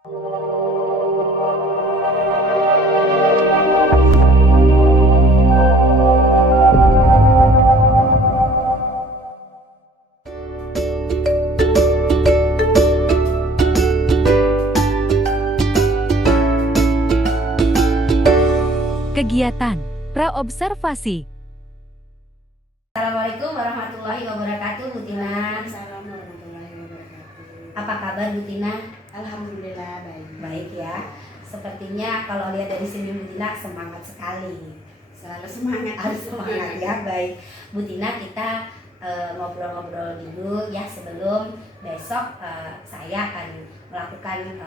Kegiatan praobservasi. Assalamualaikum warahmatullahi wabarakatuh, Bu Tina. Assalamualaikum warahmatullahi wabarakatuh. Apa kabar Bu Tina? Alhamdulillah baik. Baik ya. Sepertinya kalau lihat dari sini Bu Tina semangat sekali. Selalu semangat. Harus semangat ya. Baik. Bu Tina, kita ngobrol-ngobrol dulu ya sebelum besok saya akan melakukan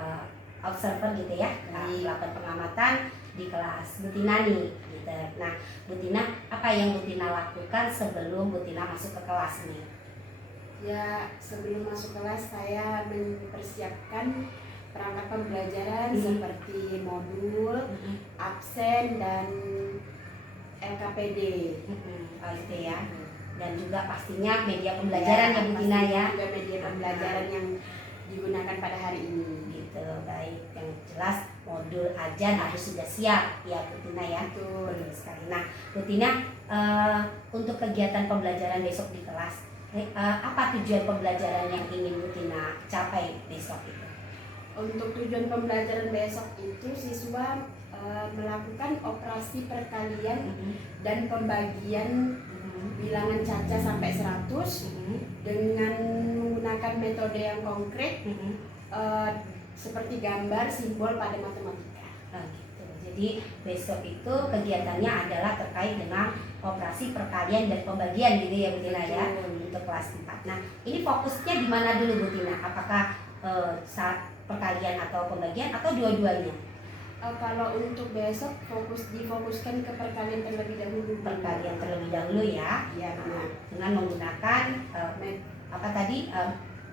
observer gitu ya, melakukan pengamatan di kelas Bu Tina nih gitu. Nah, Bu Tina, apa yang Bu Tina lakukan sebelum Bu Tina masuk ke kelas nih? Ya, sebelum masuk kelas saya mempersiapkan perangkat pembelajaran seperti modul, absen dan LKPD. Oh itu ya. Dan juga pastinya media pembelajaran ya Bu Tina ya. Juga media pembelajaran yang digunakan pada hari ini. Gitu, baik. Yang jelas modul ajan harus sudah siap ya Bu Tina ya. Betul sekali. Nah Bu Tina, untuk kegiatan pembelajaran besok di kelas, apa tujuan pembelajaran yang ingin Bu Tina capai besok itu? Untuk tujuan pembelajaran besok itu siswa melakukan operasi perkalian dan pembagian bilangan caca sampai 100 dengan menggunakan metode yang konkret seperti gambar, simbol pada matematika. Nah, gitu. Jadi besok itu kegiatannya adalah terkait dengan operasi perkalian dan pembagian gitu ya Bu Tina ya, untuk kelas 4. Nah, ini fokusnya di mana dulu Bu Tina? Apakah saat perkalian atau pembagian atau dua-duanya? Kalau untuk besok difokuskan ke perkalian terlebih dahulu. Perkalian terlebih dahulu ya. Ya, benar. Dengan menggunakan apa tadi,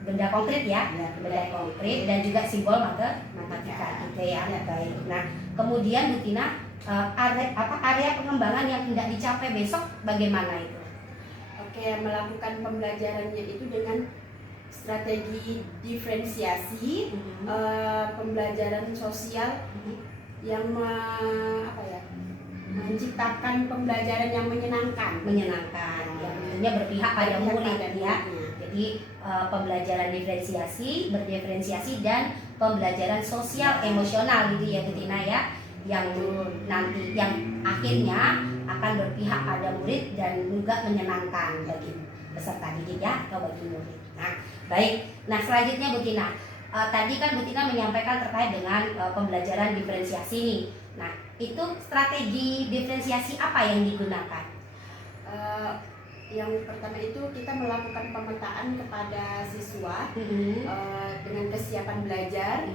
benda konkret ya, benda konkret dan juga simbol matematika gitu ya. Baik. Nah, kemudian Bu Tina, area pengembangan yang hendak dicapai besok bagaimana itu? Oke, melakukan pembelajarannya itu dengan strategi diferensiasi, pembelajaran sosial yang menciptakan pembelajaran yang menyenangkan. Ya, tentunya berpihak pada murid ya. Jadi pembelajaran berdiferensiasi dan pembelajaran sosial emosional gitu ya Bu Tina ya, yang nanti yang akhirnya akan berpihak pada murid dan juga menyenangkan bagi peserta didik ya, atau bagi murid. Nah, baik. Nah, selanjutnya Bu Tina, tadi kan Bu Tina menyampaikan terkait dengan pembelajaran diferensiasi nih. Nah, itu strategi diferensiasi apa yang digunakan? Yang pertama itu kita melakukan pemetaan kepada siswa dengan kesiapan belajar,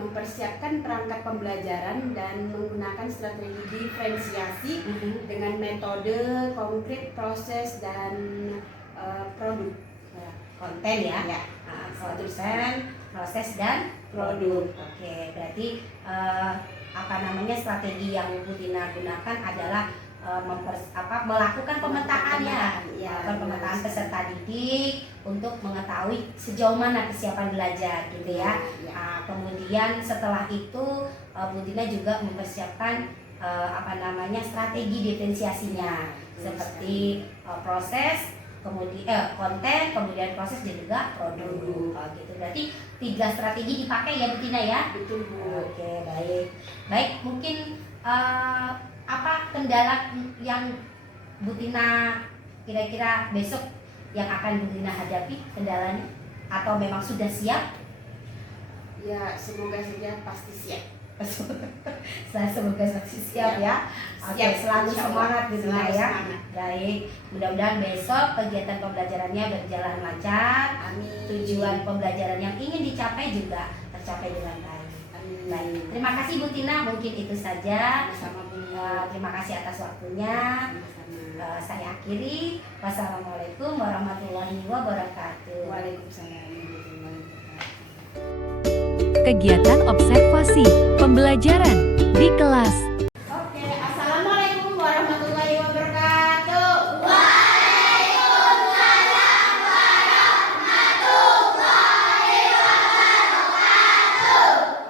mempersiapkan perangkat pembelajaran dan menggunakan strategi diferensiasi dengan metode konkret, proses dan produk. Konten ya. Konten, proses dan produk. Oke, berarti strategi yang Bu Tina gunakan adalah melakukan pemetaan pemetaan peserta didik untuk mengetahui sejauh mana kesiapan belajar gitu ya. Kemudian setelah itu Bu Tina juga mempersiapkan strategi diferensiasinya seperti proses, kemudian konten, kemudian proses dan juga produk. Gitu. Berarti 3 strategi dipakai ya Bu Tina ya. Betul Bu. Oke, baik. Mungkin apa kendala yang Bu Tina kira-kira besok yang akan Bu Tina hadapi kendalanya, atau memang sudah siap? Ya, semoga saja pasti siap. Semoga pasti siap ya. Oke, selalu semangat Bu Tina ya. Baik, mudah-mudahan besok kegiatan pembelajarannya berjalan lancar. Amin. Tujuan pembelajaran yang ingin dicapai juga tercapai dengan baik. Amin. Baik, terima kasih Bu Tina. Mungkin itu saja. Sama Bu. Terima kasih atas waktunya. Saya akhiri. Wassalamualaikum warahmatullahi wabarakatuh. Waalaikumsalam warahmatullahi wabarakatuh. Kegiatan observasi pembelajaran di kelas. Oke, assalamualaikum warahmatullahi wabarakatuh.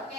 Oke,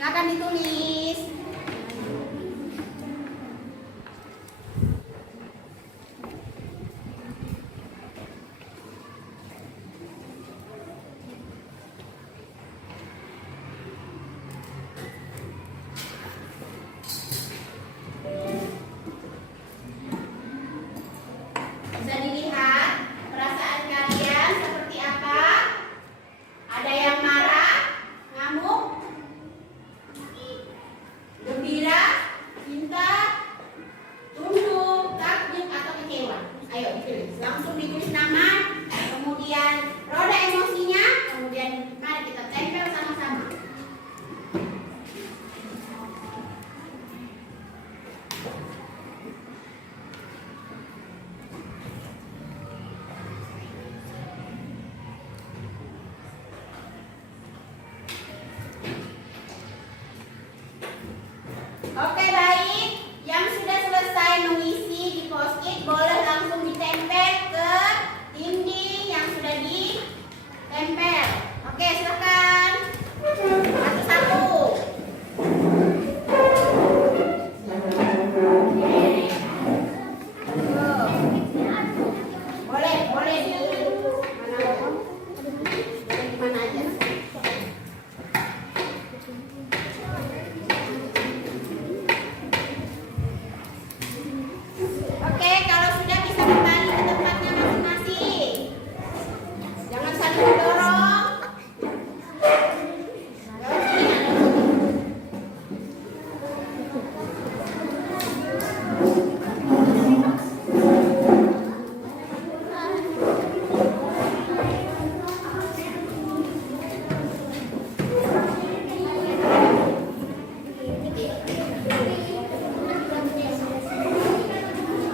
Silakan ditulis. Bisa dilihat perasaan kalian seperti apa? Ada yang marah, ngamuk, gembira, cinta, tunduk, takjub, atau kecewa. Ayo ditulis. Langsung ditulis nama, kemudian roda emosinya, kemudian mari kita tempel sama-sama. Oke, baik. Yang sudah selesai mengisi di post-it boleh langsung ditempel ke dinding yang sudah ditempel. Oke, silakan. Satu-satu. Boleh di mana? Boleh di mana aja. Oke, kalau sudah bisa kembali ke tempatnya masing-masing. Jangan saling mendorong. Lewat sini, ada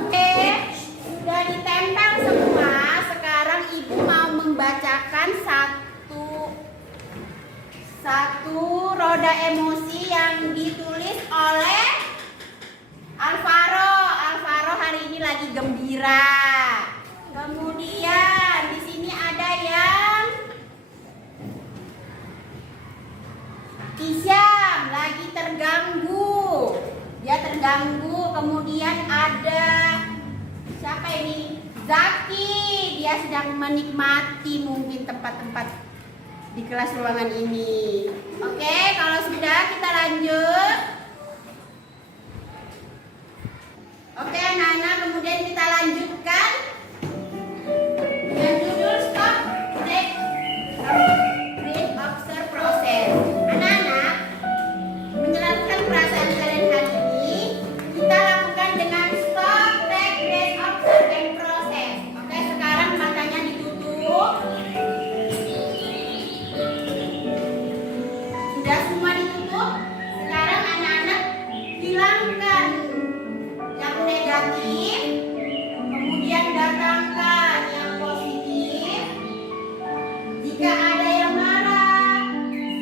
Oke, sudah ditempel semua. Sekarang ibu mau membacakan satu roda emosi yang ditulis oleh Alvaro. Alvaro hari ini lagi gembira. Kemudian di sini ada yang Isyam lagi terganggu. Dia terganggu. Kemudian ada siapa ini? Zaki. Dia sedang menikmati mungkin tempat-tempat di kelas ruangan ini. Oke, kalau sudah kita lanjut. Oke, anak-anak, kemudian kita lanjutkan dengan judul Stop, Break, Observe, Process. Anak-anak, menjelaskan perasaan kalian hari ini, kita lakukan dengan Stop, Break, Observe, and Process. Oke, sekarang matanya ditutup. Sudah semua ditutup. Sekarang anak-anak hilangkan yang negatif, kemudian datangkan yang positif. Jika ada yang marah,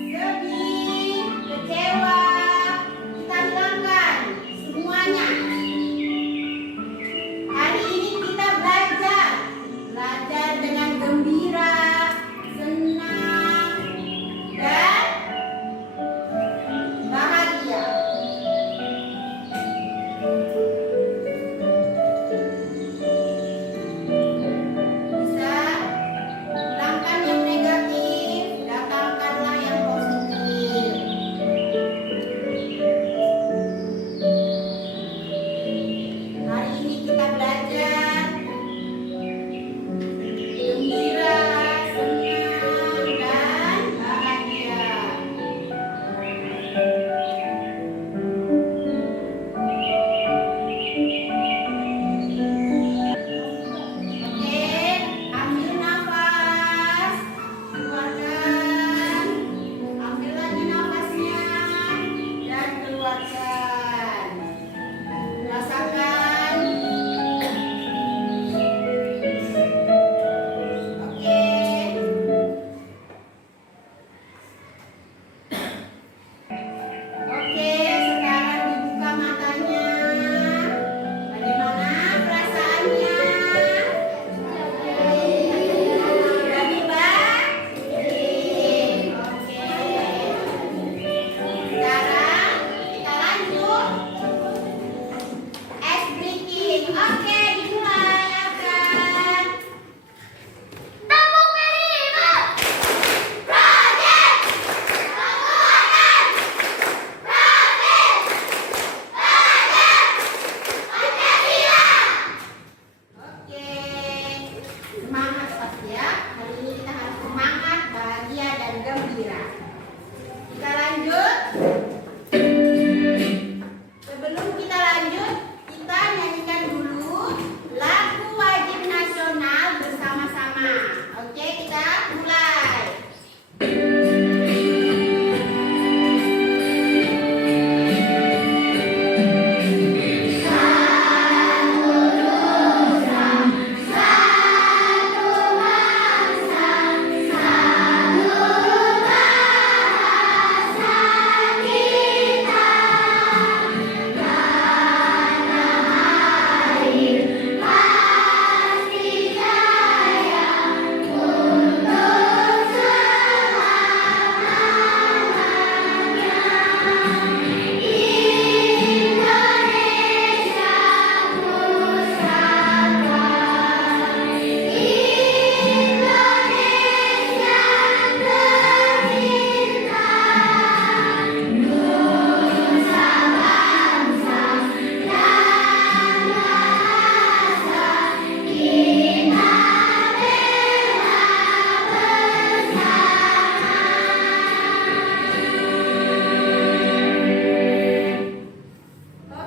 sedih, kecewa, kita hilangkan semuanya. Hari ini kita belajar dengan gembira, senang, dan bahagia. Bisa hilangkan yang negatif.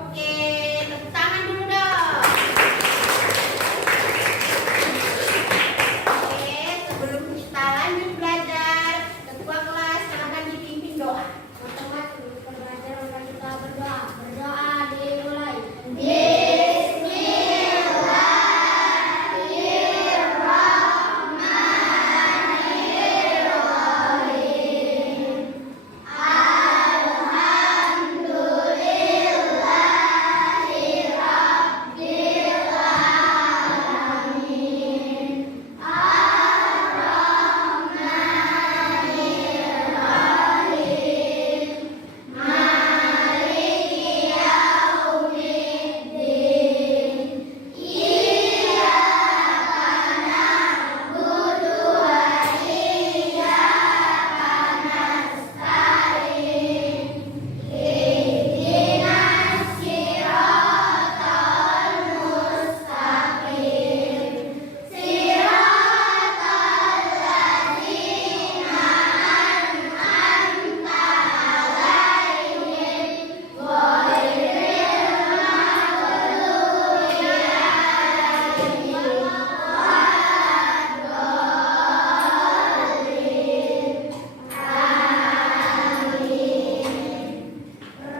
Oke, tepuk tangan dulu dong. Oke, sebelum kita lanjut belajar, ketua kelas silakan dipimpin doa. Teman-teman, sebelum belajar mari kita berdoa. Berdoa dimulai.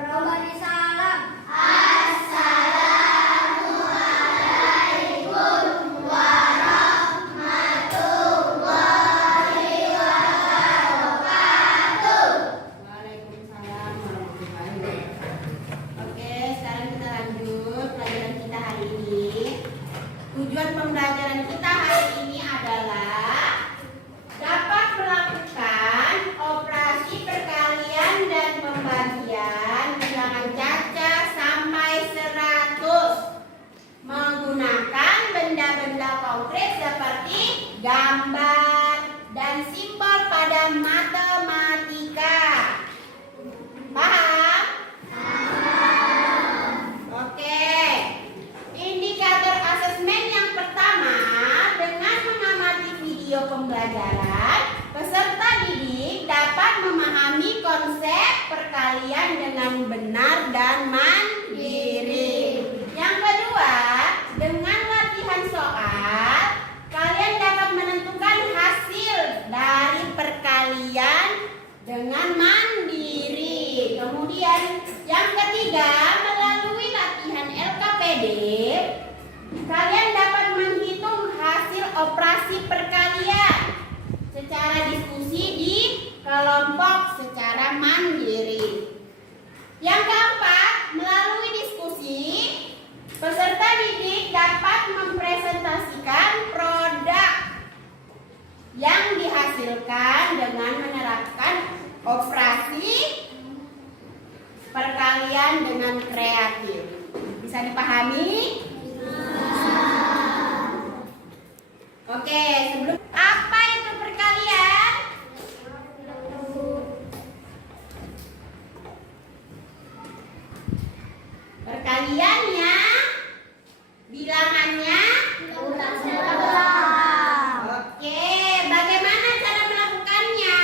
Robbani salam. Waalaikumsalam warahmatullahi wabarakatuh. Oke, sekarang kita lanjut pelajaran kita hari ini. Tujuan pembelajaran kita hari ini adalah dapat melakukan operasi perkalian dan pembagian bilangan cacat sampai 100 menggunakan benda-benda konkret seperti gambar dan simbol pada matematika. Paham? Oke. Indikator asesmen yang pertama, dengan mengamati video pembelajaran, peserta didik dapat memahami konsep perkalian dengan benar dan mandiri. Yang kedua, dengan latihan soal, kalian dapat menentukan hasil dari perkalian dengan mandiri. Kemudian yang ketiga, melalui latihan LKPD, kalian dapat menghitung hasil operasi perkalian secara diskusi di kelompok secara mandiri. Yang keempat, melalui diskusi, peserta didik dapat mempresentasikan produk yang dihasilkan dengan menerapkan operasi perkalian dengan kreatif. Bisa dipahami? Oke, sebelum apa itu perkalian? Perkaliannya, bilangannya. Oke, bagaimana cara melakukannya?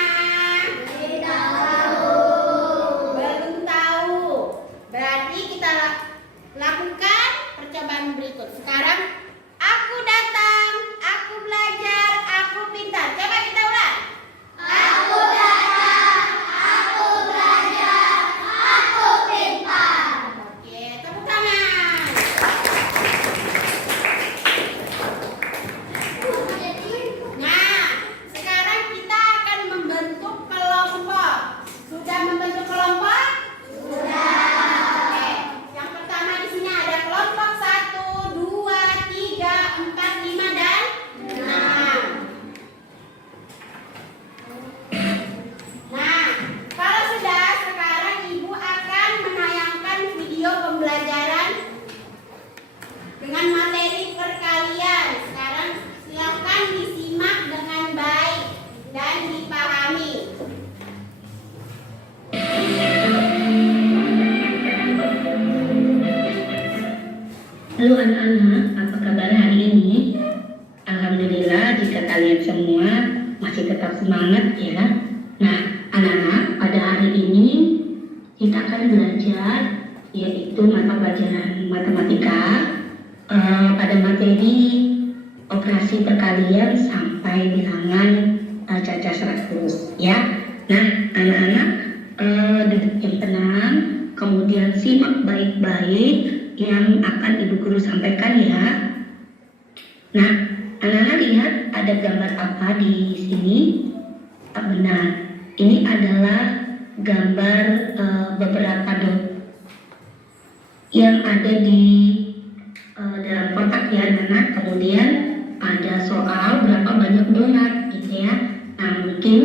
Belum tahu. Berarti kita lakukan percobaan berikut. Sekarang aku datang, aku belajar, semangat ya. Nah, anak-anak, pada hari ini kita akan belajar yaitu mata pelajaran matematika pada materi operasi perkalian sampai bilangan caca 100 ya. Nah, anak-anak duduk yang tenang, kemudian simak baik-baik yang akan Ibu Guru sampaikan ya. Nah, anak-anak lihat ada gambar apa di sini? Benar, ini adalah gambar beberapa dot yang ada di dalam kotak ya anak-anak. Kemudian ada soal berapa banyak donat gitu ya. Nah, mungkin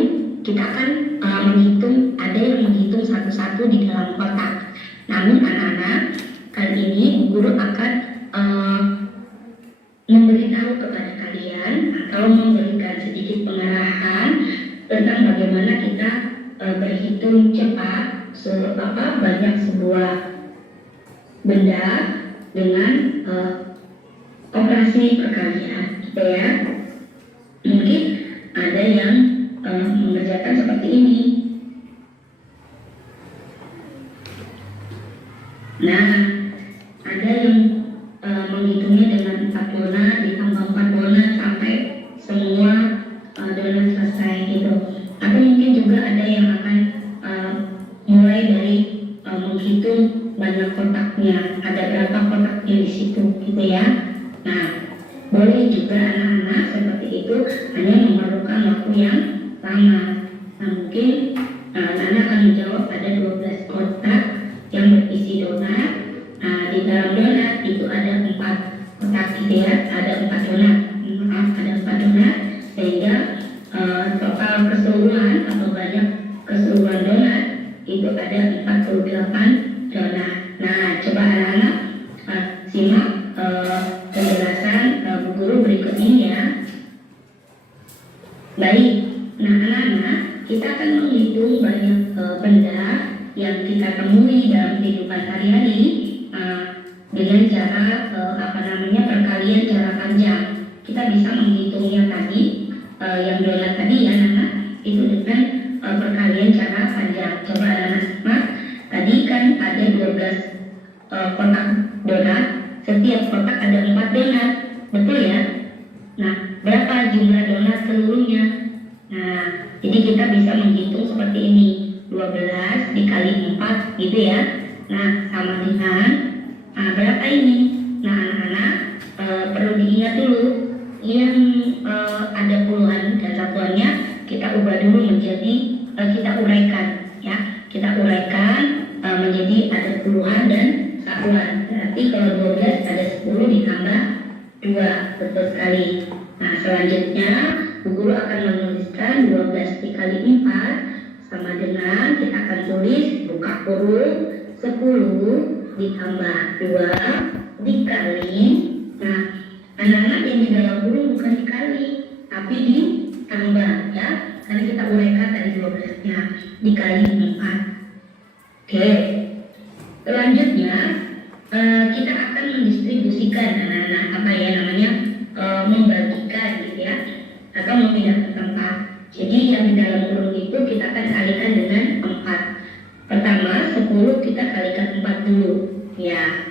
kita akan menghitung, ada yang menghitung satu-satu di dalam kotak. Namun anak-anak, kali ini guru akan memberitahu kepada kalian atau memberikan sedikit pengarahan tentang bagaimana kita berhitung cepat banyak sebuah benda dengan operasi perkalian gitu ya. Mungkin ada yang mengerjakan seperti ini. Nah, ada yang menghitungnya dengan 4 donat ditambah 4 donat sampai semua donat selesai gitu. Atau mungkin juga ada yang akan mulai dari menghitung banyak kotaknya, ada berapa kotaknya di situ gitu ya. Nah, boleh juga anak-anak seperti itu, hanya memerlukan waktu yang lama. Nah, mungkin anak-anak akan menjawab ada 12 kotak yang berisi donat. Nah, di dalam donat itu ada 4 kotak gitu ya, ada 4 donat. Maaf, ada 4 donat, sehingga total keseluruhan atau banyak keseluruhan donat itu ada 48 donat. Nah, coba anak-anak simak penjelasan Bu Guru berikut ini ya. Baik, nah anak-anak, kita akan menghitung banyak benda yang kita temui dalam kehidupan sehari-hari dengan cara perkalian cara panjang. Kita bisa menghitungnya tadi yang donat tadi ya anak-anak, itu dengan perkalian cara panjang. Coba anak-anak, tadi kan ada 12 kotak donat, setiap kotak ada 4 donat, betul ya? Nah, berapa jumlah donat seluruhnya? Nah, jadi kita bisa menghitung seperti ini, 12 dikali 4 gitu ya. Nah, sama dengan berapa ini? Nah, anak-anak perlu diingat dulu, yang ada puluhan dan satuannya kita ubah dulu menjadi, kita uraikan ya. Kita uraikan menjadi ada puluhan dan satuan. Berarti kalau 12 ada 10 ditambah 2, betul sekali. Nah, selanjutnya Bu Guru akan menuliskan 12 dikali 4 sama dengan, kita akan tulis buka kurung 10 ditambah 2 dikali. Nah, anak-anak yang di dalam kurung bukan dikali, tapi ditambah ya, karena kita uraikan tadi 12-nya dikali 4. Oke, selanjutnya kita akan mendistribusikan anak-anak, apa ya namanya, membagikan gitu ya, atau memindahkan tempat. Jadi yang di dalam kurung itu kita akan kalikan dengan 4. Pertama 10 kita kalikan 4 dulu ya.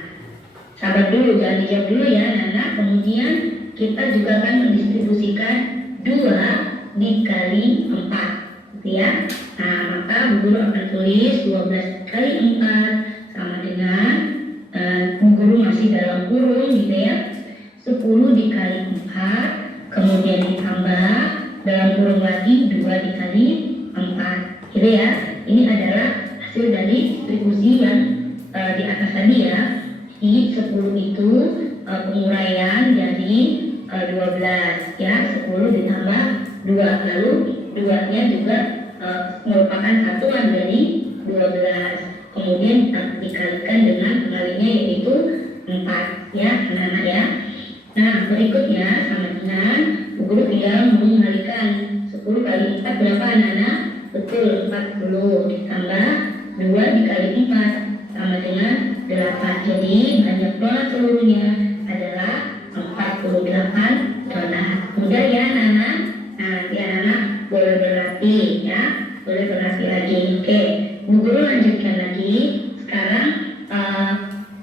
Sabar dulu, jangan dijawab dulu ya anak-anak. Kemudian kita juga akan mendistribusikan 2 dikali 4 gitu ya. Nah, maka Bu Guru akan tulis 12 kali 4 sama dengan Bu Guru masih dalam kurung gitu ya, 10 dikali 4 kemudian ditambah dalam kurung lagi 2 dikali 4 gitu ya. Ini adalah hasil dari distribusi yang di atas tadi ya. Di 10 itu penguraian dari 12 ya, 10 ditambah 2, lalu 2-nya juga merupakan satuan dari 12, kemudian dikalikan dengan pengalinya yaitu 4 ya anak-anak ya. Nah, berikutnya sama dengan Bu Guru tinggal mengalikan 10 kali 4 berapa anak-anak? Betul, 40 ditambah 2 dikali 4 sama dengan 8. Jadi banyak donat seluruhnya adalah 48 donat. Mudah ya anak-anak? Nah, ya anak-anak boleh berarti ya, boleh berarti lagi. Oke, Bu Guru lanjutkan lagi. Sekarang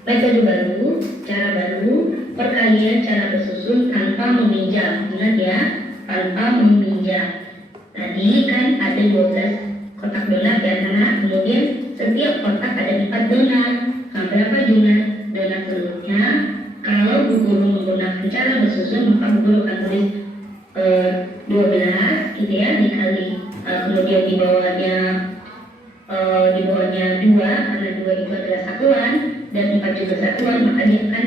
metode baru, cara baru, perkalian cara bersusun tanpa meminjam. Ingat ya, tanpa meminjam. Tadi kan ada 12 kotak donat ya anak, kemudian setiap kotak ada 4 donat. Nah, berapa jumlah donat seluruhnya? Kalau Bu Guru menggunakan cara bersusun, maka Bu Guru akan tulis 12 gitu ya, dikali kemudian di bawahnya 2, karena 2 itu adalah satuan dan 4 juga satuan, maka dia akan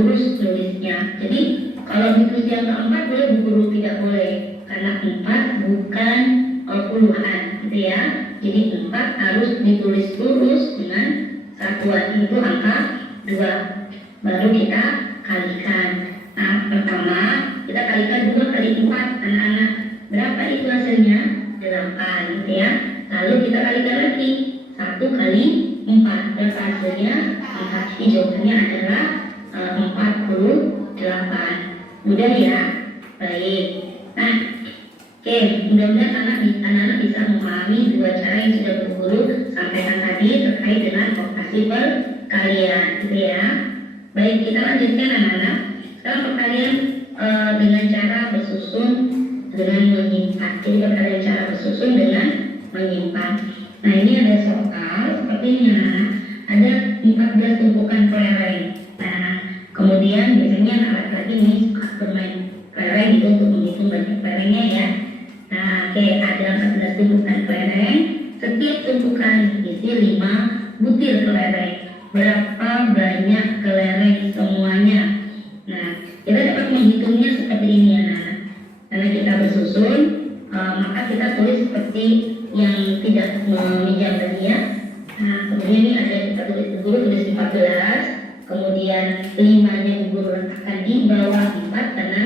lurus tulisnya. Jadi kalau ditulis yang keempat boleh, Bu Guru tidak boleh, karena 4 bukan puluhan gitu ya. Jadi 4 harus ditulis lurus dengan satuan, itu angka 2. Baru kita kalikan. Nah, pertama kita kalikan 2 kali 4 anak-anak. Berapa itu hasilnya? 8 gitu ya. Lalu kita kalikan lagi 1 kali 4. Berapa hasilnya? 4. Jadi jawabannya adalah 48. Mudah ya? Baik. Nah, oke, mudah-mudahan anak-anak bisa memahami 2 cara yang sudah Bu Guru sampaikan tadi terkait dengan operasi perkalian gitu ya. Baik, kita lanjutkan anak-anak. Sekarang perkalian dengan cara bersusun dengan menyimpan. Jadi perkalian cara bersusun dengan menyimpan. Nah, ini ada soal seperti ini anak-anak. Ada 14 tumpukan kelereng. Nah, kemudian biasanya anak laki ini suka bermain kelereng itu untuk menghitung banyak kelerengnya ya. Nah, oke, ada 14 tumpukan kelereng. Setiap tumpukan diisi 5 butir kelereng. Berapa banyak kelereng semuanya? Nah, kita dapat menghitungnya seperti ini ya. Karena kita bersusun, maka kita tulis seperti yang tidak meminjam tadi ya. Nah, kemudian ini ada kita tulis Bu Guru tulis 14, kemudian 5-nya Bu Guru letakkan di bawah 4 karena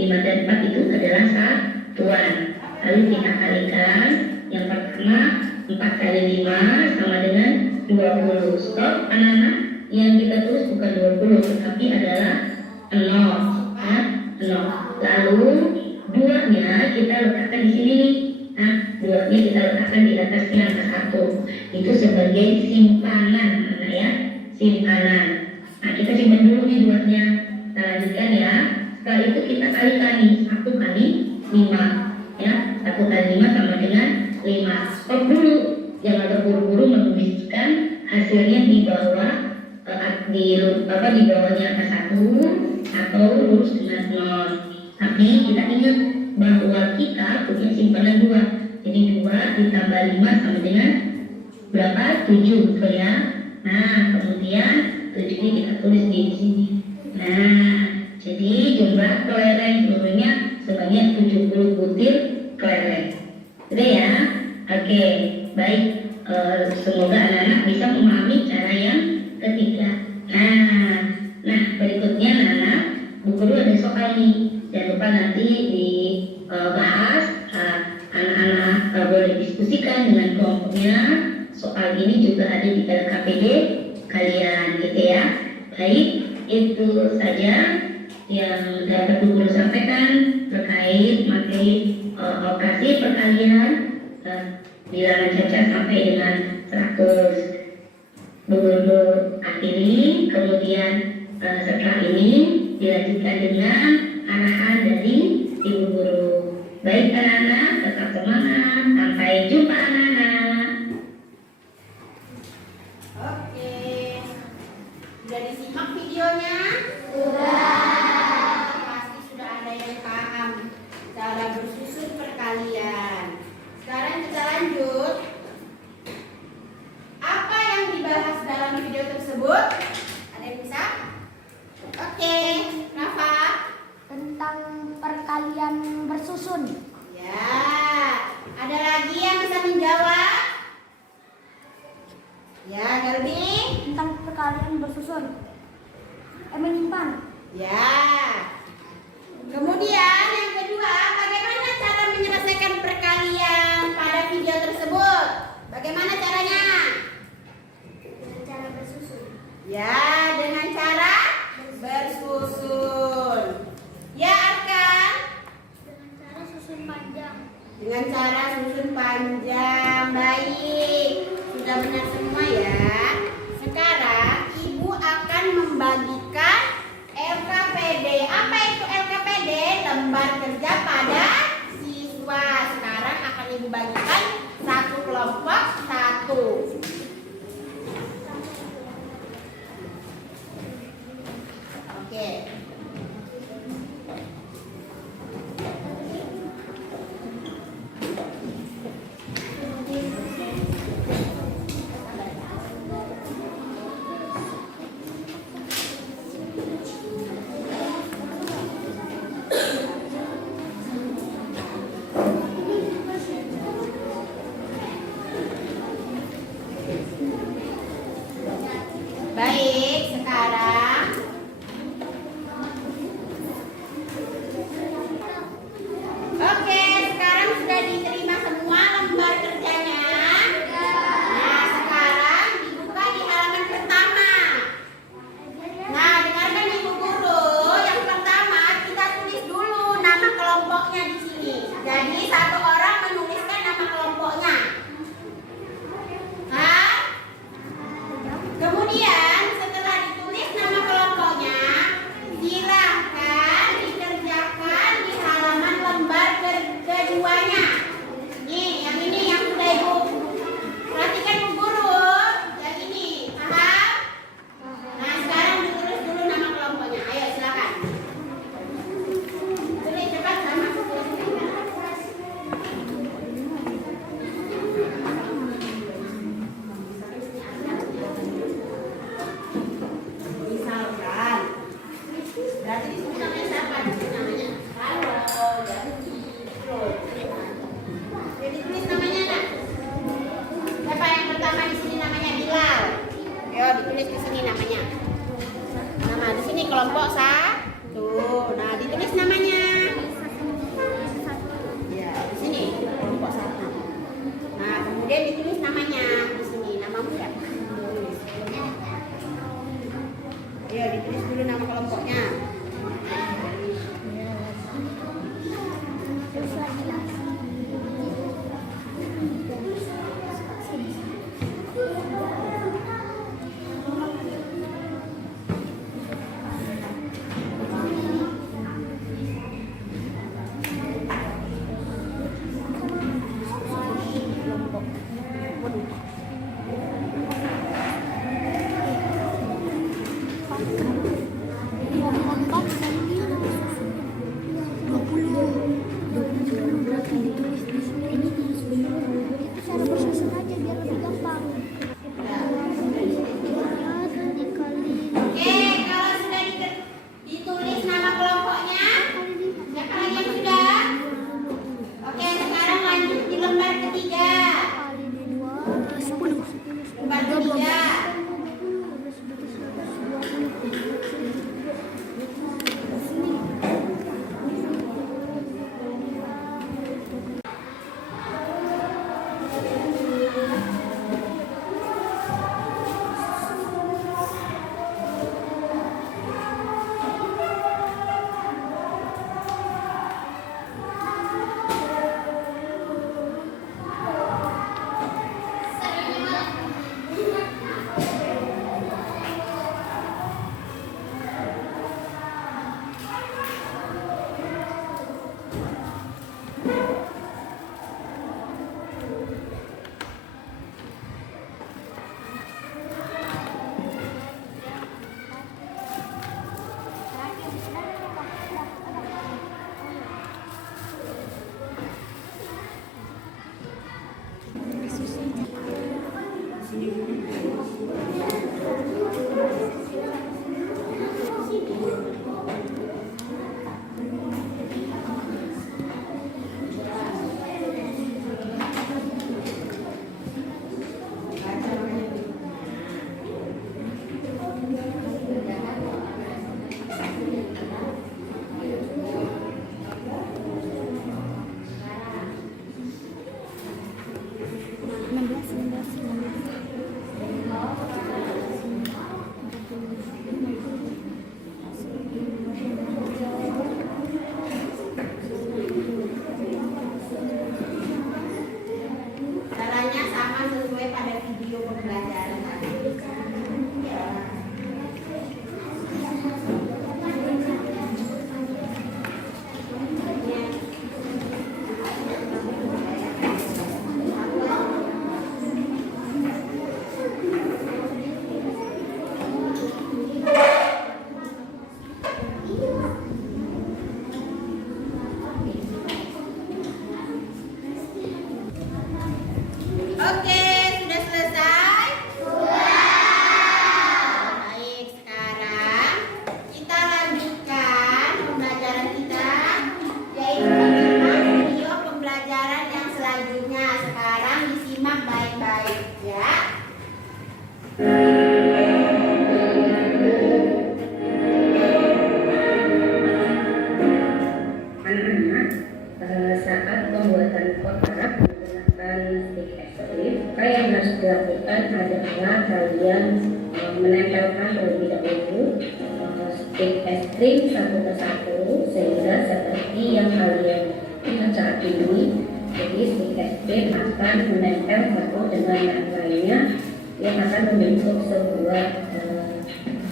5 dan 4 itu adalah satuan. Lalu kita kalikan. Yang pertama 4 kali 5 sama dengan 20. Stop anak-anak, yang kita tulis bukan 20 tetapi adalah 0 ya, 0. Lalu 2-nya kita letakkan di sini nih. Nah, 2-nya kita letakkan di atasnya angka 1. Itu sebagai simpanan anak ya, simpanan. Nah, kita simpan dulu nih 2-nya. Kita lanjutkan ya. Setelah itu kita kalikan nih 1 kali 5 ya. 1 kali 5 sama dengan 5. Stop dulu. Jangan ada buru-buru menuliskan hasilnya di bawah di bawahnya angka 1 atau lurus dengan 0. Tapi kita ingat bahwa kita punya simpanan 2. Jadi 2 ditambah 5 sama dengan berapa? 7 betul ya. Nah, kemudian 7-nya kita tulis di sini. Nah, jadi jumlah kelereng seluruhnya sebanyak 70 butir kelereng. Udah ya? Oke, baik. Semoga anak-anak bisa memahami cara yang ketiga. Nah, berikutnya anak-anak, Bu Guru ada soal nih. Jangan lupa nanti dibahas. Anak-anak boleh diskusikan dengan kelompoknya. Soal ini juga ada di LKPD kalian gitu ya. Baik, itu saja yang dapat Bu Guru sampaikan terkait materi operasi perkalian bilangan cacat sampai dengan 100. Bu Guru akhiri, kemudian setelah ini dilanjutkan dengan arahan dari Ibu Guru. Baik anak-anak, tetap semangat. Sampai jumpa anak-anak. Oke. Sudah disimak videonya? Pasti sudah ada yang paham cara bersusun perkalian. Sekarang kita lanjut. Apa yang dibahas dalam video tersebut? Ada yang bisa? Oke, Rafa. Tentang perkalian bersusun. Ya, ada lagi yang bisa menjawab? Ya, Galbi. Tentang perkalian bersusun. Menyimpan. Ya. Kemudian yang kedua, bagaimana cara menyelesaikan perkalian pada video tersebut? Bagaimana caranya? Dengan cara bersusun. Ya, dengan cara bersusun. Ya, Arkan. Dengan cara susun panjang. Dengan cara susun Sudah benar semua ya. Sekarang Ibu akan membagikan LKPD. Apa itu LKPD? Lembar kerja pada siswa. Sekarang akan Ibu bagikan satu kelompok satu. Oke. video pembelajaran tadi. Ya. Oke, sudah selesai? Sudah. Baik, sekarang kita lanjutkan pembelajaran kita, yaitu tentang video pembelajaran yang selanjutnya. Sekarang disimak baik-baik ya. Anak-anak, saat pembuatan kotak menggunakan stick ekstrim, maka yang harus dilakukan adalah kalian menempelkan terlebih dahulu stick ekstrim satu persatu sehingga seperti yang kalian lihat saat ini. Jadi stick ekstrim akan menempel satu dengan yang lainnya yang akan membentuk sebuah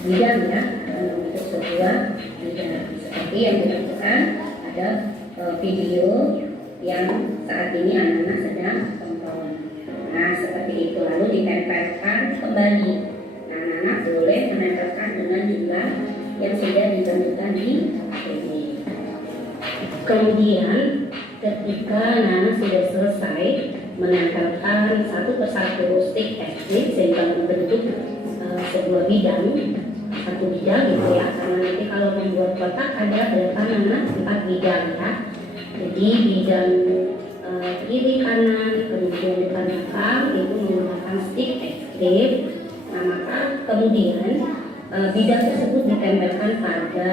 bidang ya, membentuk sebuah bidang seperti yang dilakukan ada video yang saat ini anak-anak sedang tonton. Nah, seperti itu lalu ditempelkan kembali. Nah, anak-anak boleh menempelkan dengan jumlah yang sudah ditentukan di APD. Kemudian ketika anak-anak sudah selesai menempelkan satu persatu stick ekstrim sehingga membentuk sebuah bidang, satu bidang gitu ya, karena nanti kalau membuat kotak ada berapa anak? 4 bidang ya. Jadi bidang kiri kanan, kemudian depan belakang itu menggunakan stick ekstrim. Nah, maka kemudian bidang tersebut ditempelkan pada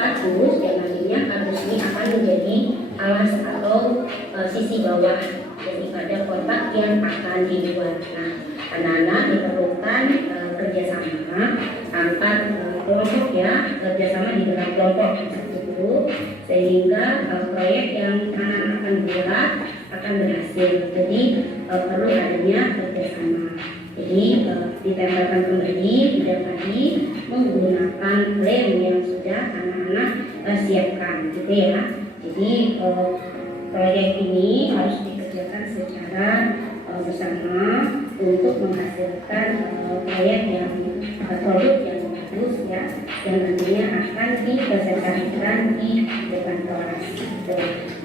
kardus yang nantinya kardus ini akan menjadi alas atau sisi bawah daripada kotak yang akan dibuat. Nah, anak-anak diperlukan kerjasama antar kelompok ya, kerjasama di dalam kelompok dulu sehingga proyek yang anak-anak akan buat akan berhasil. Jadi perlu adanya kerjasama. Jadi ditempelkan kembali bidang tadi menggunakan lem yang sudah anak-anak siapkan, gitu ya. Jadi proyek ini harus dikerjakan secara bersama untuk menghasilkan proyek yang produk yang bagus ya, yang nantinya akan dipresentasikan di depan kelas.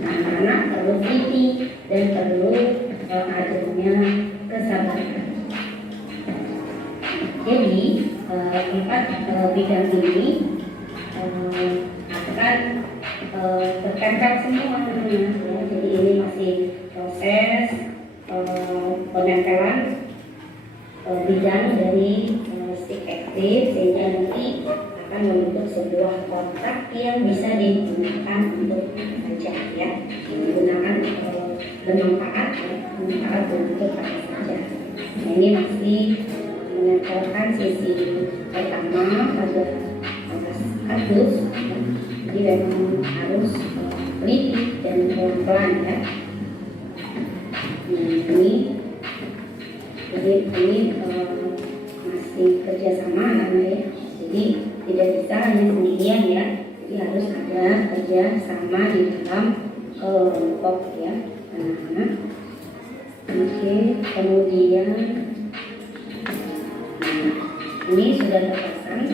Nah, anak-anak perlu teliti dan perlu adanya kesabaran. Jadi 4 bidang ini akan tertempel semua ya. Jadi ini masih proses penempelan bidang dari stick ekstrim sehingga nanti akan membentuk sebuah kotak yang bisa digunakan untuk saja ya, digunakan bermanfaat untuk apa saja. Nah, ini masih menempelkan sisi pertama pada atas kardus, jadi memang harus teliti dan pelan-pelan ya. Nah, ini masih kerjasama karena ya, jadi tidak bisa hanya sendirian ya, jadi harus ada kerjasama di dalam kelompok ya anak-anak. Oke, kemudian ini sudah terpasang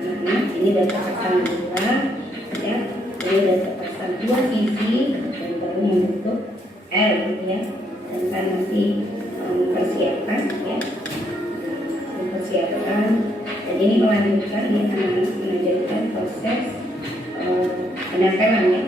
anak-anak, ini sudah terpasang juga ya, ini sudah terpasang 2 sisi dan baru membentuk L ya, dan kan nanti mempersiapkan ya, mempersiapkan. Dan ini melanjutkan ya, anak-anak melanjutkan proses penempelan ya.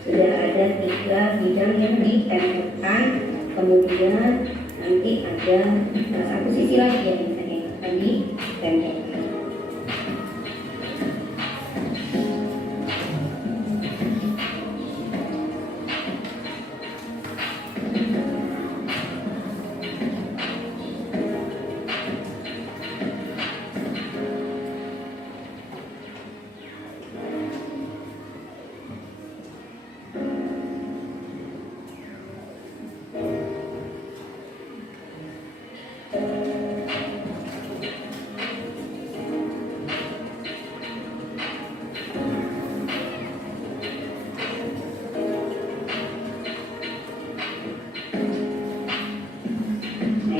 Sudah ada 3 bidang yang ditempelkan, kemudian nanti ada satu sisi lagi yang akan ditempelkan.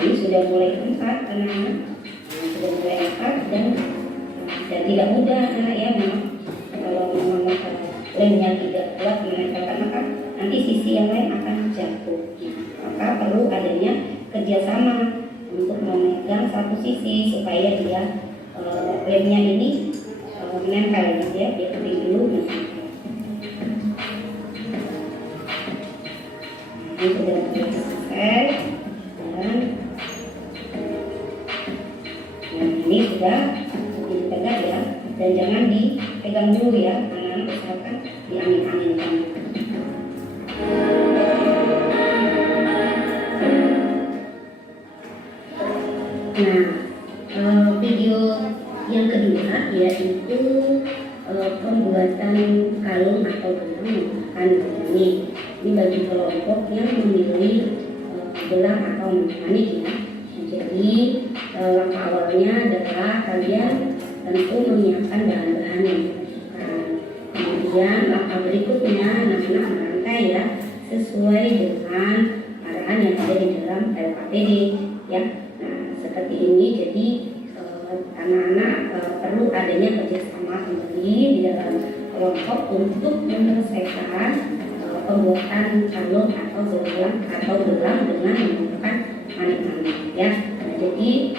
Ini sudah mulai empat anak-anak, sudah mulai empat dan tidak mudah anak ya memang kalau memang lemnya tidak kuat menempelkan maka nanti sisi yang lain akan jatuh. Maka perlu adanya kerjasama untuk memegang satu sisi supaya dia lemnya ini menempel gitu ya, dia penting dulu menempel. Ini sudah mulai selesai. Ini sudah dipegang ya, dan jangan dipegang dulu ya, anak-anak usahakan diangin-anginkan. Nah, video yang kedua yaitu pembuatan kalung atau gelang menggunakan ini bagi kelompok yang memilih gelang atau manik ya. Jadi langkah awalnya adalah kalian tentu menyiapkan bahan-bahan yang dibutuhkan. Kemudian langkah berikutnya anak-anak merangkai ya sesuai dengan arahan yang ada di dalam LKPD ya. Nah seperti ini jadi anak-anak perlu adanya kerjasama kembali di dalam kelompok untuk menyelesaikan pembuatan kalung atau gelang dengan menggunakan manik-manik ya. Nah, jadi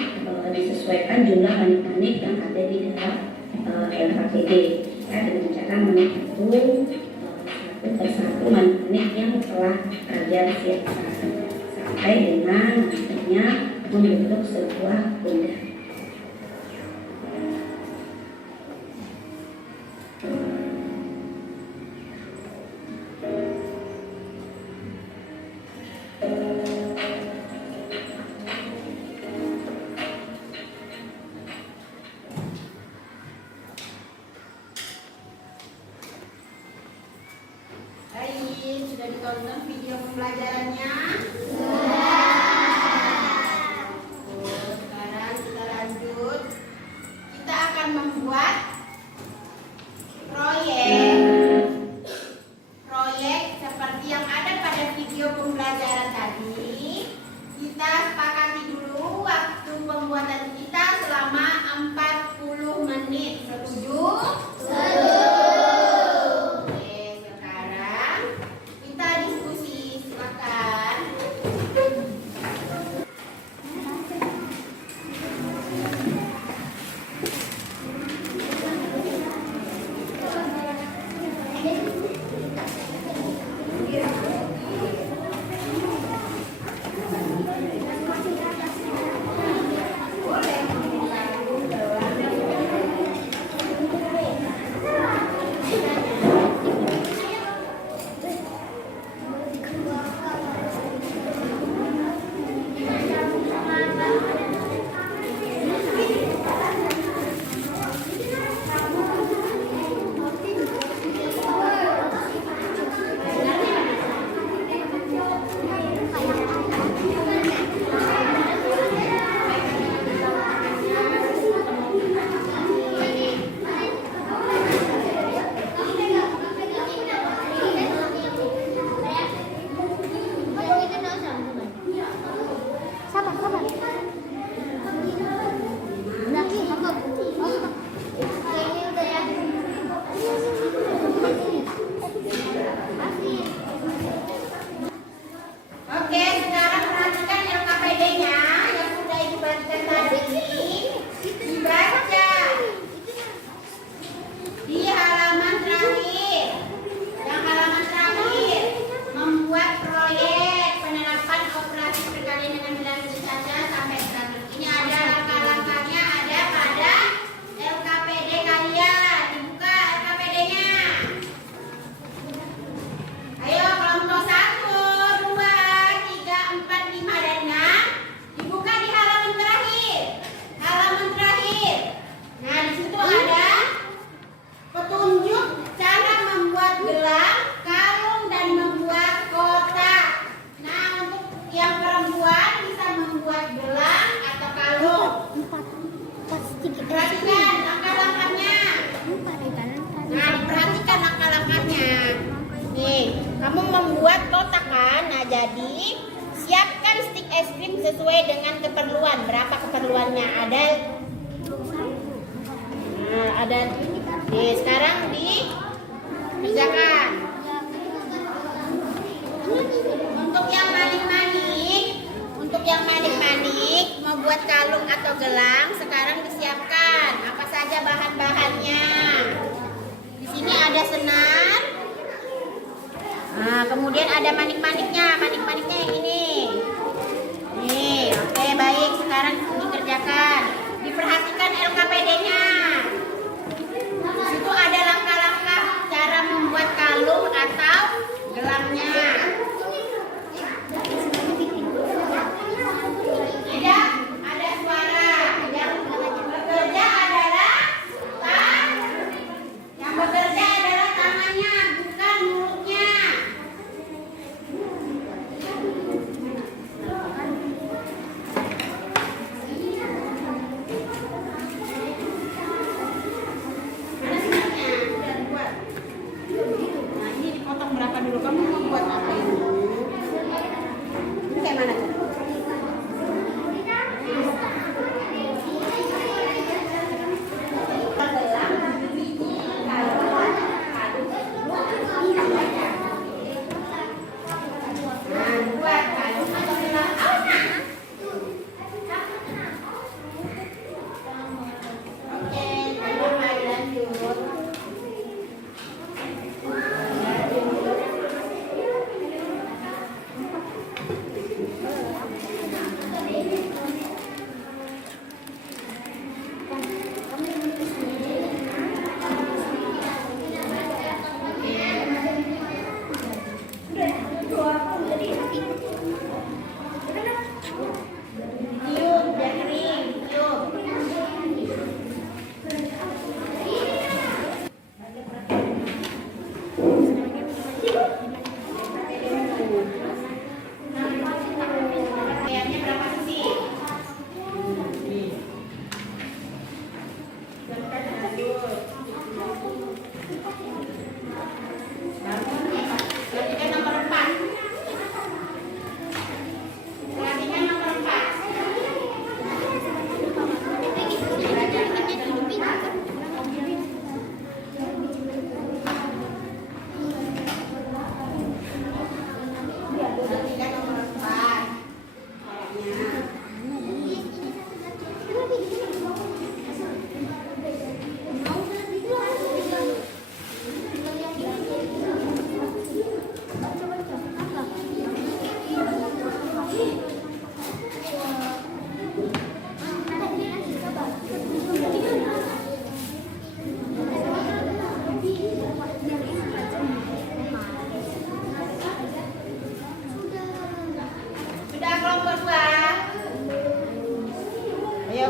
disesuaikan jumlah manik-manik yang ada di dalam LKPD ya, dengan cara menghitung satu persatu manik-manik yang telah kalian siapkan sampai dengan nantinya membentuk sebuah benda. Sudah ditonton video pembelajarannya? Sekarang kita lanjut. Kita akan membuat proyek seperti yang ada pada video pembelajaran tadi. Kita sepakati dulu waktu pembuatan kita selama 40 menit. Setuju? Oke, sekarang kita diskusi. Silakan. membuat gelang atau kalung? Perhatikan langkah-langkahnya. Nah, perhatikan langkah-langkahnya. Nih, kamu membuat kotak kan? Nah, jadi siapkan stik es krim sesuai dengan keperluan. Berapa keperluannya? Ada. Nah, ada. Nih, sekarang dikerjakan. Untuk yang manik-manik, mau buat kalung atau gelang, sekarang disiapkan. Apa saja bahan-bahannya? Di sini ada senar. Nah, kemudian ada manik-maniknya. Manik-maniknya yang ini. Nih, oke, baik. Sekarang dikerjakan. Diperhatikan LKPD-nya. Di situ ada langkah-langkah cara membuat kalung atau gelangnya. Tidak ada suara. Yang bekerja adalah tangannya, bukan mulutnya. Mana senarnya? Udah dibuat. Nah, ini dipotong berapa dulu? Kamu mau buat apa ini? Ini kayak mana tuh?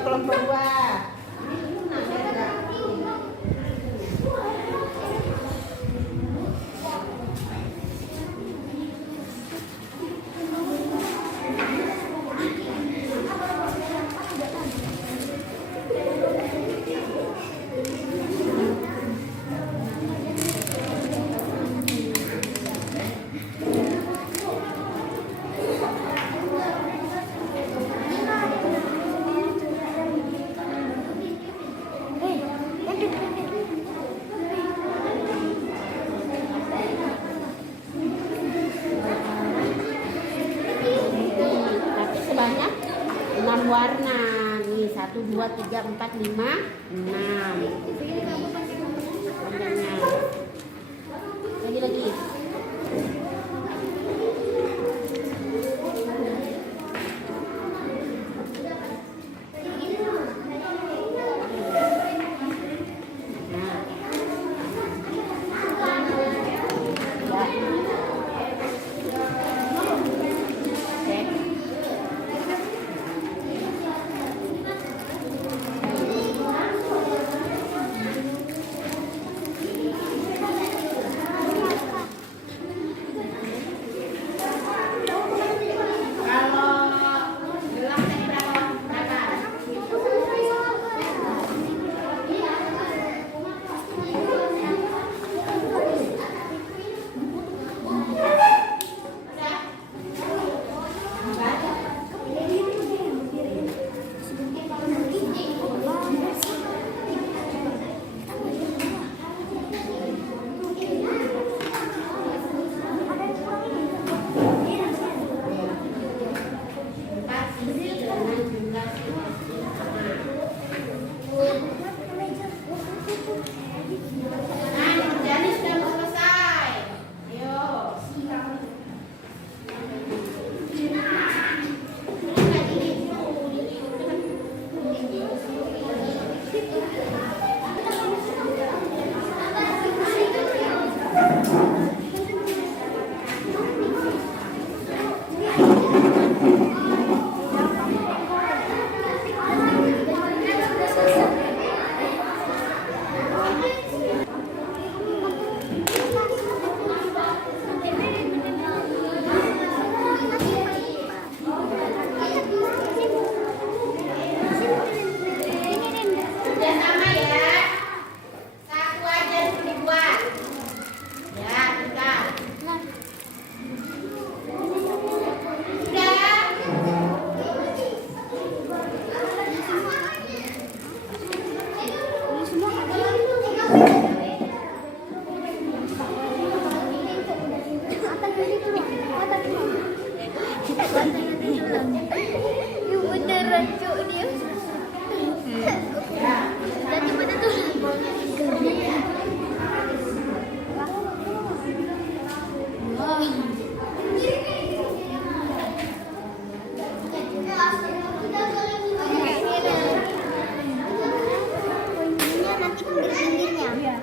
kelompok dua. Sebanyak 6 warna nih, 1, 2, 3, 4, 5, 6 warnanya. Lagi Ini beneran cuk dia. Tadi mana tuh? Ini nanti pinggir-pinggirnya.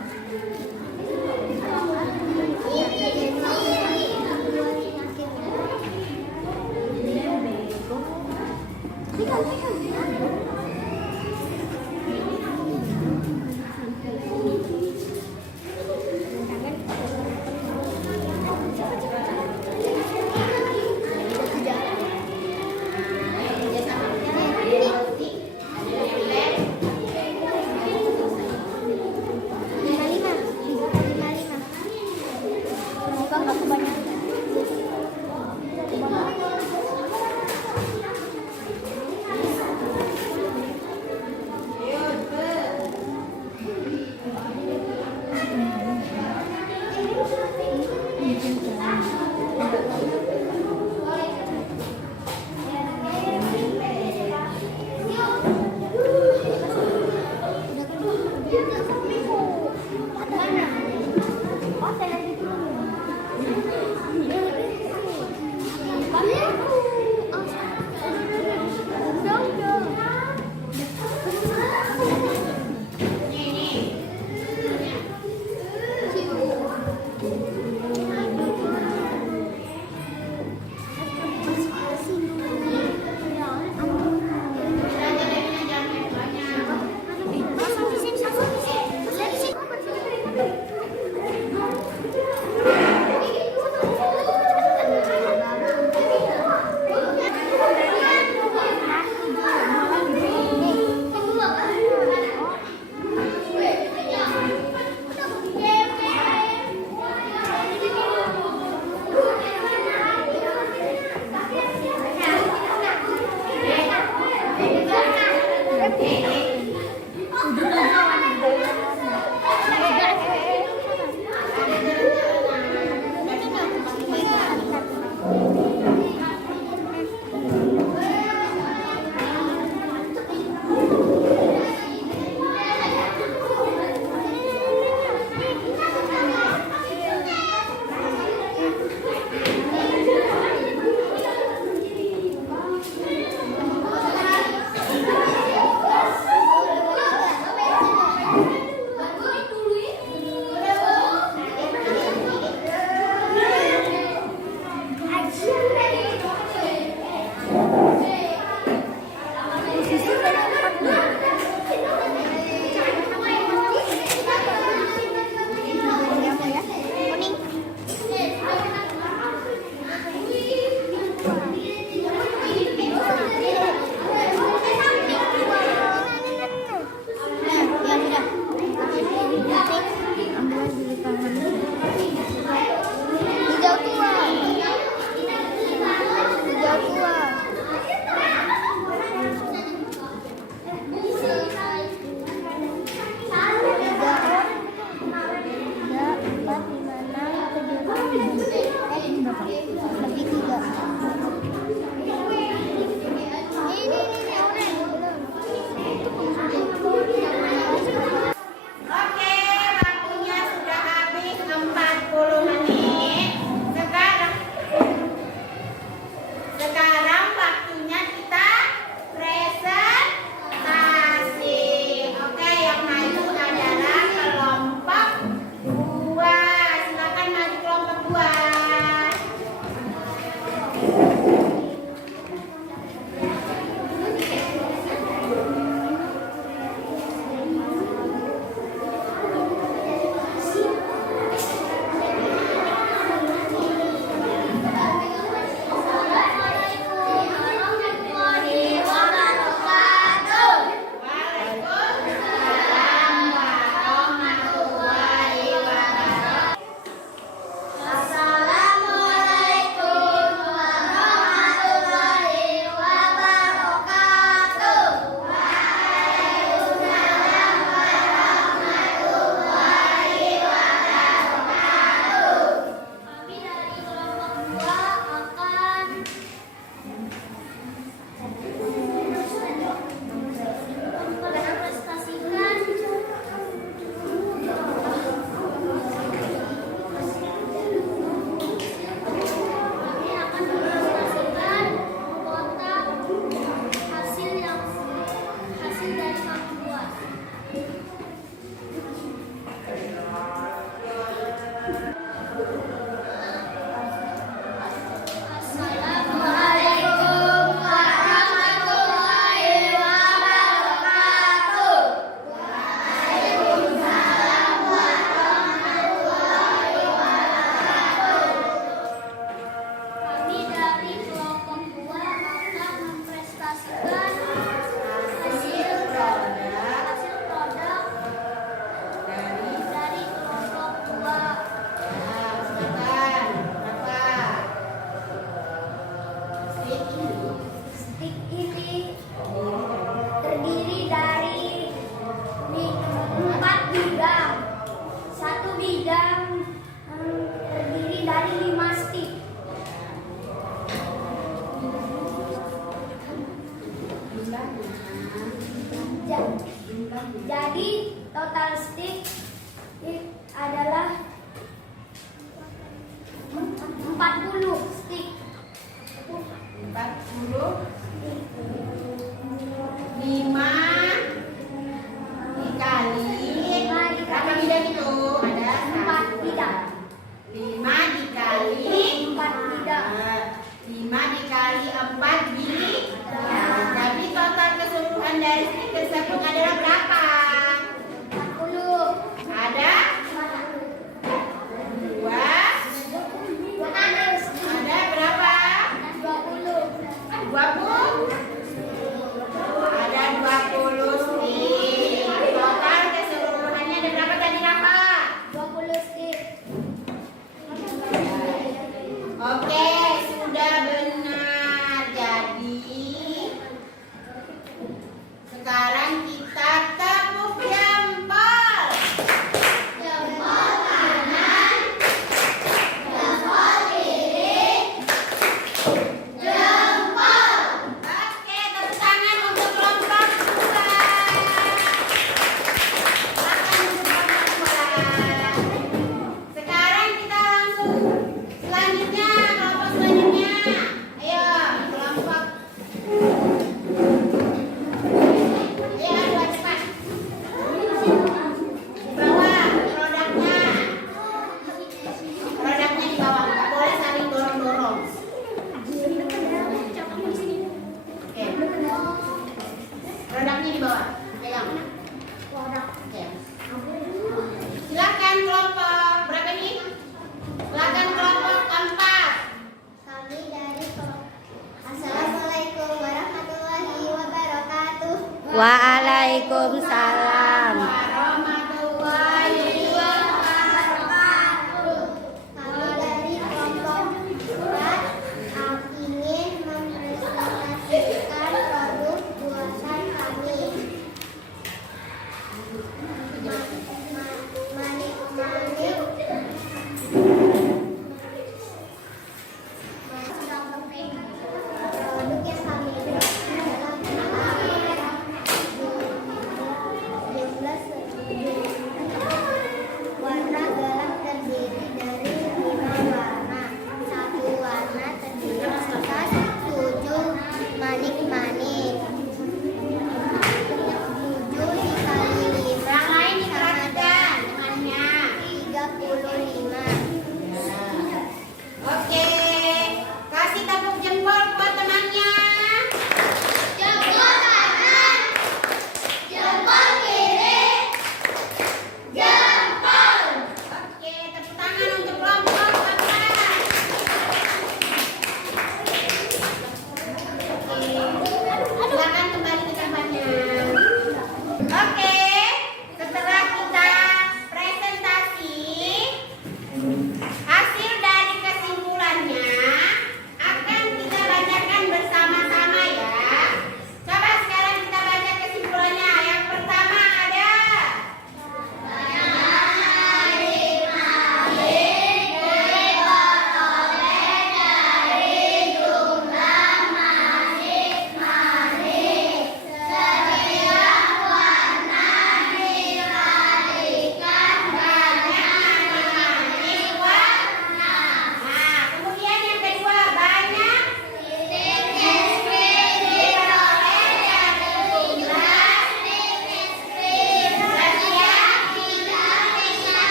Jadi total stick adalah 40 stick. 40 5 dikali berapa bidang itu? Ada 4 bidang. 5 dikali 4 bidang. 5 dikali 4 jadi total keseluruhan dari stick tersebut adalah berapa? 40. Ada 2 ada berapa? 20 ada 20 stick. Total keseluruhannya ada berapa tadi Rafa? 20 stick. Oke, sudah benar. Jadi sekarang kita tepuk jempol. Jempol kanan, jempol kiri, jempol. Oke, tepuk tangan untuk kelompok 2. Silakan untuk kelompok 2. Sekarang kita langsung selanjutnya, kelompok selanjutnya. Ayo, kelompok. Ayo, dua cepat. Di bawah produknya. Produknya di bawah, nggak boleh saling dorong-dorong. Oke. Produknya di bawah. Pegang. Oke. Silakan kelompok berapa ini? Silakan kelompok 4. Kami dari Assalamualaikum warahmatullahi wabarakatuh. Waalaikumsalam. Warahmatullahi Wabarakatuh. Kami dari kelompok 4 ingin mempresentasikan produk buatan kami. Manik-manik produk yang kami buat adalah jumlah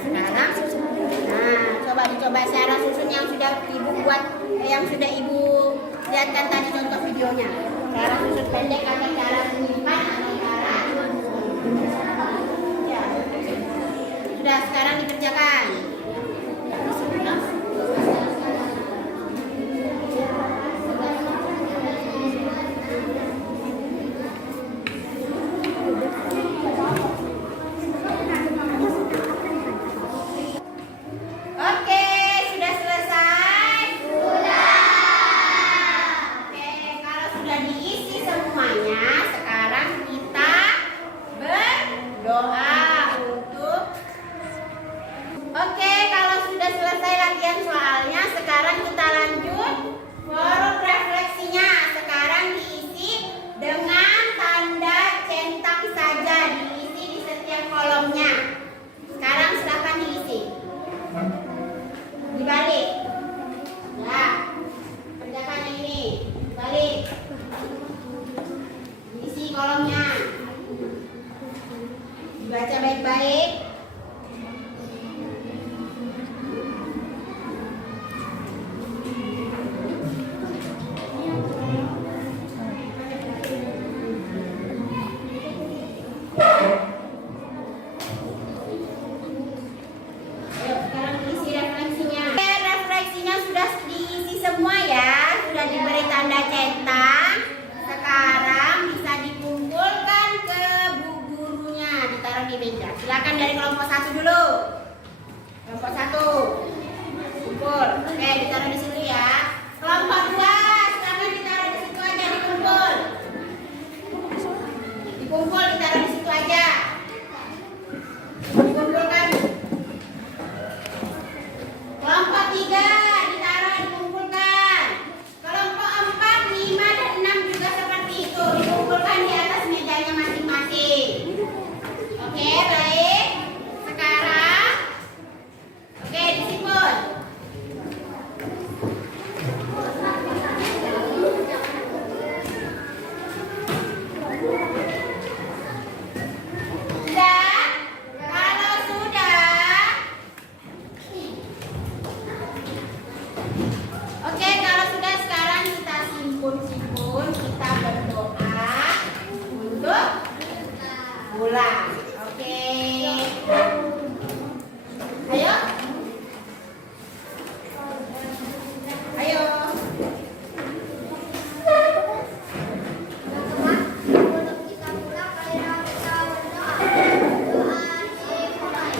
sekarang, coba dicoba cara susun yang sudah ibu buat, yang sudah ibu lihatkan tadi contoh videonya. Cara susun pendek atau cara menyimpan atau cara ya. Sudah sekarang dikerjakan. Oke, sudah selesai? Sudah. Oke, kalau sudah diisi semuanya, sekarang kita berdoa untuk. Oke, kalau sudah selesai latihan soalnya, sekarang kita lanjut forum refleksinya. Sekarang diisi dengan tanda centang saja, diisi di setiap kolomnya. Sekarang silakan diisi. Dibalik. Ya. Kerjakan yang ini. Balik. Diisi kolomnya. Dibaca baik-baik. Ayo, sekarang diisi refleksinya. Oke, refleksinya sudah diisi semua ya. Sudah diberi tanda centang. Sekarang bisa dikumpulkan ke buku gurunya, ditaruh di meja. Silakan dari kelompok 1 dulu. Kelompok 1. Kumpul. Oke, ditaruh di situ ya. Kelompok 2, silakan ditaruh di situ aja, dikumpul. Dikumpul, ditaruh di situ aja. Dikumpulkan. Kelompok 3 ditaruh, dikumpulkan. Kelompok 4, 5, dan 6 juga seperti itu. Dikumpulkan di atas mejanya masing-masing. Oke, baik. Sekarang, oke, disimpan. Sudah? Kalau sudah, oke, kalau sudah sekarang kita simpun, kita berdoa untuk pulang. Oke. Ayo. Ayo. Untuk kita pulang, marilah kita berdoa. Doa dimulai.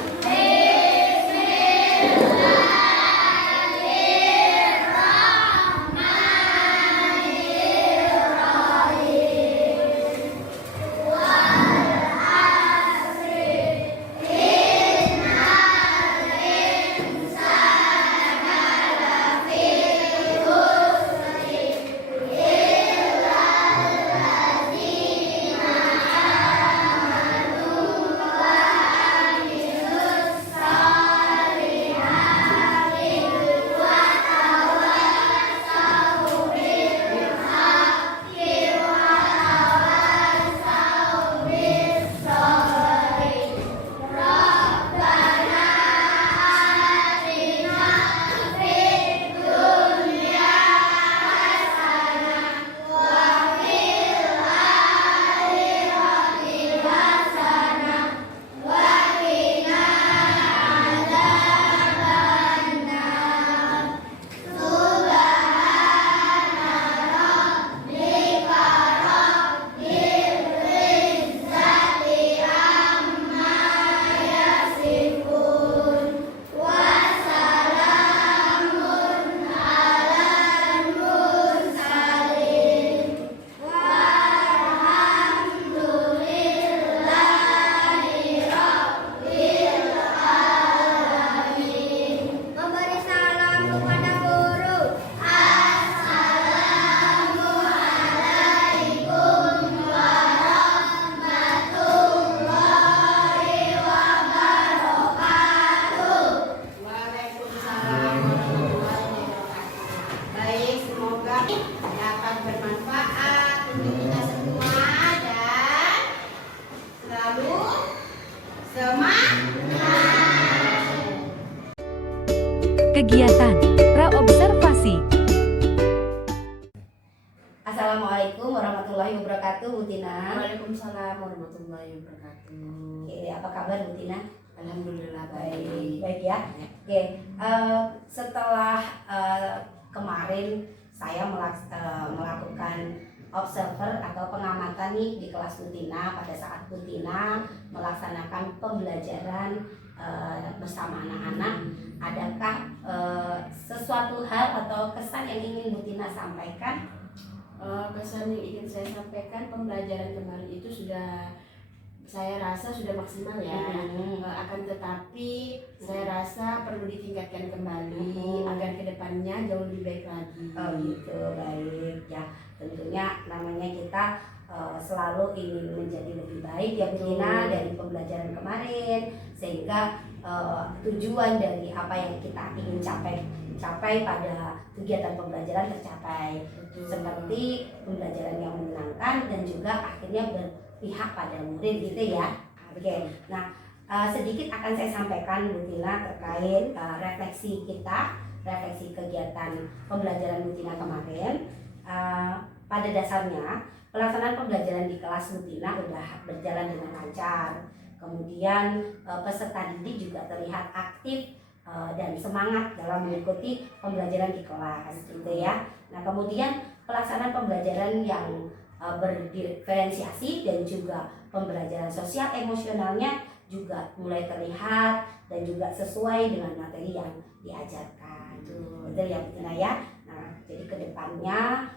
Semangat. Kegiatan praobservasi. Assalamualaikum warahmatullahi wabarakatuh, Bu Tina. Waalaikumsalam warahmatullahi wabarakatuh. Oke, apa kabar Bu Tina? Alhamdulillah Baik, baik. baik ya. Oke, setelah kemarin saya melakukan observer atau pengamatan nih di kelas Bu Tina pada saat Bu Tina melaksanakan pembelajaran bersama anak-anak. Adakah sesuatu hal atau kesan yang ingin Bu Tina sampaikan? Kesan yang ingin saya sampaikan, pembelajaran kemarin itu saya rasa sudah maksimal ya. Akan tetapi saya rasa perlu ditingkatkan kembali agar kedepannya jauh lebih baik lagi. Oh gitu, baik ya. Tentunya namanya kita selalu ingin menjadi lebih baik ya Bu Tina dari pembelajaran kemarin, sehingga tujuan dari apa yang kita ingin capai pada kegiatan pembelajaran tercapai. Seperti pembelajaran yang menyenangkan dan juga akhirnya berpihak pada murid gitu ya. Oke, nah sedikit akan saya sampaikan Bu Tina terkait refleksi kegiatan pembelajaran Bu Tina kemarin. Pada dasarnya pelaksanaan pembelajaran di kelas Bu Tina sudah berjalan dengan lancar. Kemudian peserta didik juga terlihat aktif dan semangat dalam mengikuti pembelajaran di kelas gitu ya. Nah, kemudian pelaksanaan pembelajaran yang berdiferensiasi dan juga pembelajaran sosial emosionalnya juga mulai terlihat dan juga sesuai dengan materi yang diajarkan. Betul ya Bu Tina ya. Nah, jadi kedepannya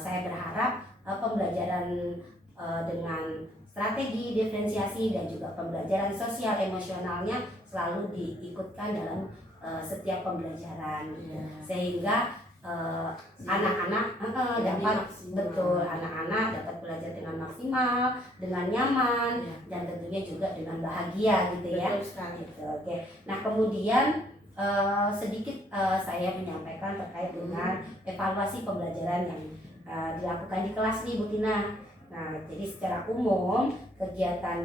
saya berharap pembelajaran dengan strategi diferensiasi dan juga pembelajaran sosial emosionalnya selalu diikutkan dalam setiap pembelajaran, sehingga anak-anak dapat anak-anak dapat belajar dengan maksimal, dengan nyaman, dan tentunya juga dengan bahagia gitu ya. Gitu, oke. Nah, kemudian sedikit saya menyampaikan terkait dengan evaluasi pembelajaran yang dilakukan di kelas nih Bu Tina. Nah, jadi secara umum kegiatan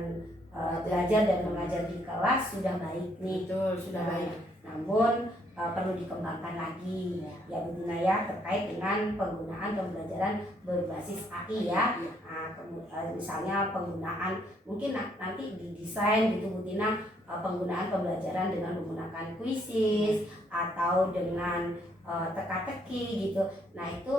belajar dan mengajar di kelas sudah baik nih. Betul, sudah baik. Namun perlu dikembangkan lagi ya Bu Tina ya, terkait dengan penggunaan pembelajaran berbasis AI ya. Nah, misalnya penggunaan mungkin nanti didesain gitu Bu Tina, penggunaan pembelajaran dengan menggunakan quizzes atau dengan teka-teki gitu. Nah, itu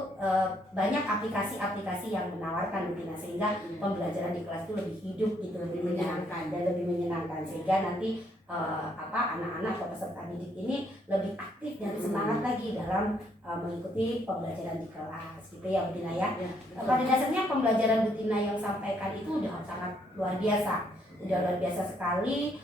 banyak aplikasi-aplikasi yang menawarkan Bu Tina, sehingga pembelajaran di kelas itu lebih hidup gitu, lebih menyenangkan dan lebih menyenangkan, sehingga nanti anak-anak atau peserta didik ini lebih aktif dan semangat lagi dalam mengikuti pembelajaran di kelas gitu ya Bu Tina ya. Pada dasarnya pembelajaran Bu Tina yang sampaikan itu udah sangat luar biasa, sekali.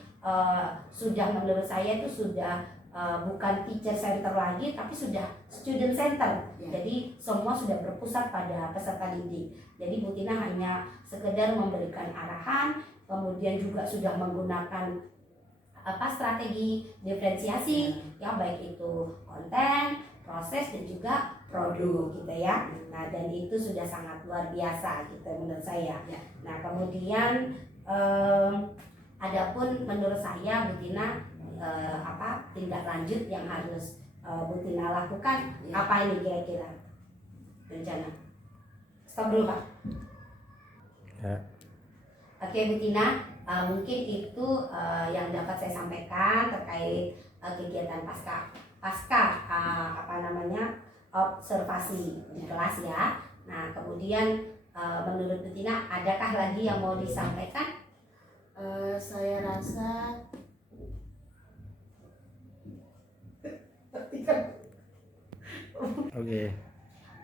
Sudah menurut saya itu sudah bukan teacher center lagi, tapi sudah student center. Jadi semua sudah berpusat pada peserta didik. Jadi Bu Tina hanya sekedar memberikan arahan, kemudian juga sudah menggunakan strategi diferensiasi ya, baik itu konten, proses dan juga produk gitu ya. Nah, dan itu sudah sangat luar biasa gitu menurut saya. Nah, kemudian adapun menurut saya Bu Tina tindak lanjut yang harus Bu Tina lakukan apa ini kira-kira rencana? Stop dulu Pak. Oke Bu Tina, mungkin itu yang dapat saya sampaikan terkait kegiatan pasca observasi di kelas ya. Nah, kemudian menurut Bu Tina adakah lagi yang mau disampaikan? Saya rasa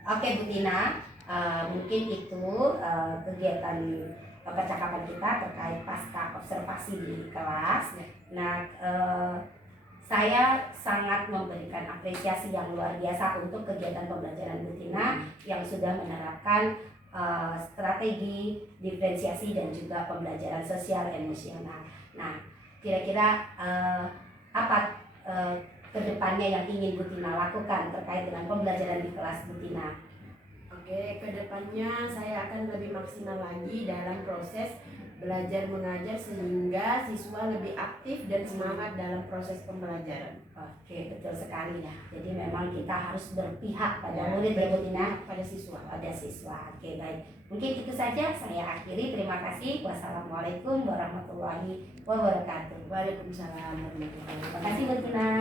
Oke Bu Tina, mungkin itu kegiatan percakapan kita terkait pasca observasi di kelas. Nah, saya sangat memberikan apresiasi yang luar biasa untuk kegiatan pembelajaran Bu Tina yang sudah menerapkan strategi diferensiasi dan juga pembelajaran sosial emosional. Nah, kira-kira apa kedepannya yang ingin Bu Tina lakukan terkait dengan pembelajaran di kelas Bu Tina? Oke, kedepannya saya akan lebih maksimal lagi dalam proses belajar mengajar sehingga siswa lebih aktif dan semangat dalam proses pembelajaran. Oke, betul sekali ya. Jadi memang kita harus berpihak pada Ya, murid ya Bu Tina, pada siswa. pada siswa. Oke, baik. Mungkin itu saja saya akhiri. Terima kasih. Wassalamualaikum warahmatullahi wabarakatuh. Waalaikumsalam warahmatullahi wabarakatuh. Terima kasih Bu Tina.